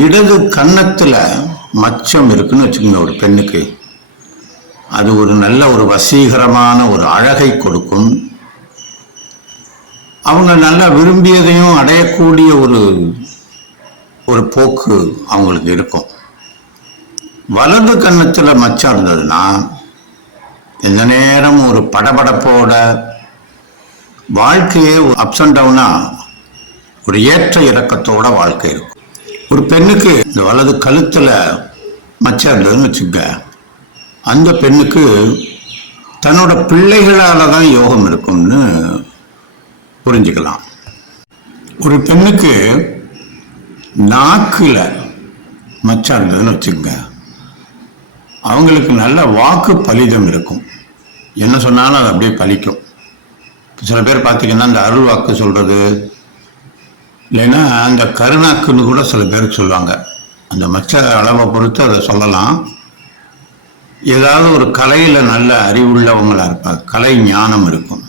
இடது கன்னத்தில் மச்சம் இருக்குன்னு வச்சுக்கோங்க ஒரு பெண்ணுக்கு, அது ஒரு நல்ல ஒரு வசீகரமான ஒரு அழகை கொடுக்கும். அவங்க நல்லா விரும்பியதையும் அடையக்கூடிய ஒரு போக்கு அவங்களுக்கு இருக்கும். வலது கன்னத்தில் மச்சம் இருந்ததுன்னா எந்த நேரம் ஒரு படபடப்போட வாழ்க்கையே அப்ஸ் அண்ட் டவுனா ஒரு ஏற்ற இறக்கத்தோட வாழ்க்கை இருக்கும். ஒரு பெண்ணுக்கு இந்த வலது கழுத்தில் மச்சம் இருந்ததுன்னு வச்சுக்க, அந்த பெண்ணுக்கு தன்னோட பிள்ளைகளால் தான் யோகம் இருக்கும்னு புரிஞ்சுக்கலாம். ஒரு பெண்ணுக்கு நாக்கில் மச்சம் இருந்ததுன்னு வச்சுக்கோங்க, அவங்களுக்கு நல்ல வாக்கு பலிதம் இருக்கும். என்ன சொன்னாலும் அது அப்படியே பலிக்கும். சில பேர் பார்த்தீங்கன்னா இந்த அருள் வாக்கு சொல்கிறது, இல்லைன்னா அந்த கருணாக்குன்னு கூட சில பேருக்கு சொல்லுவாங்க. அந்த மச்ச அளவை பொறுத்து அதை சொல்லலாம். ஏதாவது ஒரு கலையில் நல்ல அறிவுள்ளவங்களாக இருப்பாங்க, கலை ஞானம் இருக்கும்.